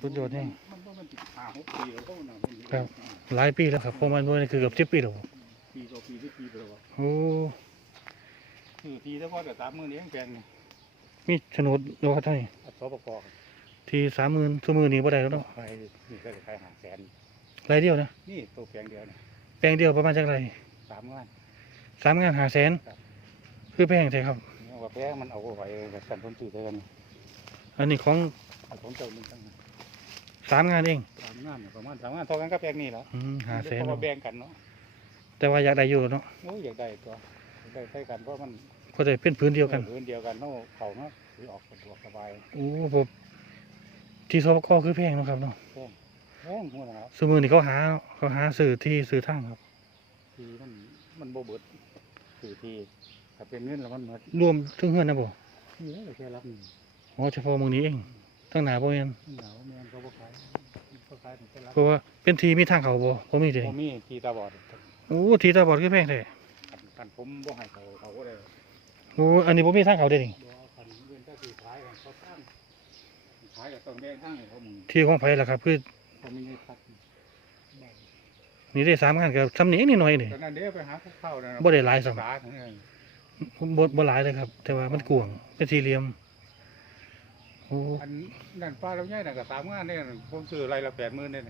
สุดยอดนี่มันต้องมันติดหาหกปีแล้วก็มันน่ะครับหลายปีแล้วครับประมาณว่านี่คือเกือบสิบปีแล้วปีต่อปีที่ปีไปแล้วอะโอ้คือทีถ้าพอแต่สามหมื่นนี้ยังแพงนี่มีโฉนดโลเท่าไหร่อัดสปกครับที่สามหมื่นสมือนี้บ่ได้แล้วเนาะใครนี่ก็จะขายหาแสนรายเดียวนะนี่ตัวแพงเดียวนี่แปลงเดียวประมาณจักไรสามงานสามงานหาแสนครับคือแพงใช่ครับเนี่ยว่าแพงมันเอาไว้แบบกันต้นตื่นกันอันนี้ของเอาของเจ้ามึงตั้ง สามงานเองสามงานประมาณสามงานเท่ากันก็แพงนี่แหล้วอืมหาแสนเพราะเนาะว่าแบ่งกันเนาะแต่ว่าอยากได้อยู่เนาะโอ้ยอยากได้ตัวอยากได้ใช้กันเพราะมันก็ได้เป็นพื้นเดียวกันพื้นเดียวกันเนาะเขาเนาะถือออกสะดวกสบายโอ้ผมที่สปกคือแพงเนาะครับเนาะแพงหัวนะครับสมือนี้เขาหาเขาหาสื่อที่สื่อทางครับทีมันมันโบเบิดสื่อทีถ้าเป็นเงินแล้วมันหมดรวมถึงเฮือนนะบ่นี่แหละแค่รับนี่อ๋อเฉพาะมึงนี้เองตั้งหนาบ่แม่นหนาวแมน เขาบ่ขายเขาขายถึงแค่รับเพราะว่าเป็นทีมีทางเขาบ่บ่มีเด้ผมมีทีตาบอดโอ้ทีตาบอดคือแพงแท้คันคันผมบ่ให้เขาเขาก็ได้โอ้อันนี้บ่มีทางเขาเด้นี่บ่คันเงินถ้าสิขายกันเขาตั้งขายก็ต้องแบ่งทางให้เขามึงที่ของไผล่ะครับคือเขามีเงินพักนี่ได้สามงานกับซ้ำนี้นิดหน่อยนี่ตอนนั้นเดี๋ยวไปหาข้าวๆนะบ่ได้หลายซ้ำสาของบ่บ่หลายเลยครับ แต่ว่ามันกวางเป็นสี่เหลี่ยม อันนั่นป้าเราใหญ่น่ะก็สามงานเนี่ยผมซื้อไรละแปดหมื่นเนี่ย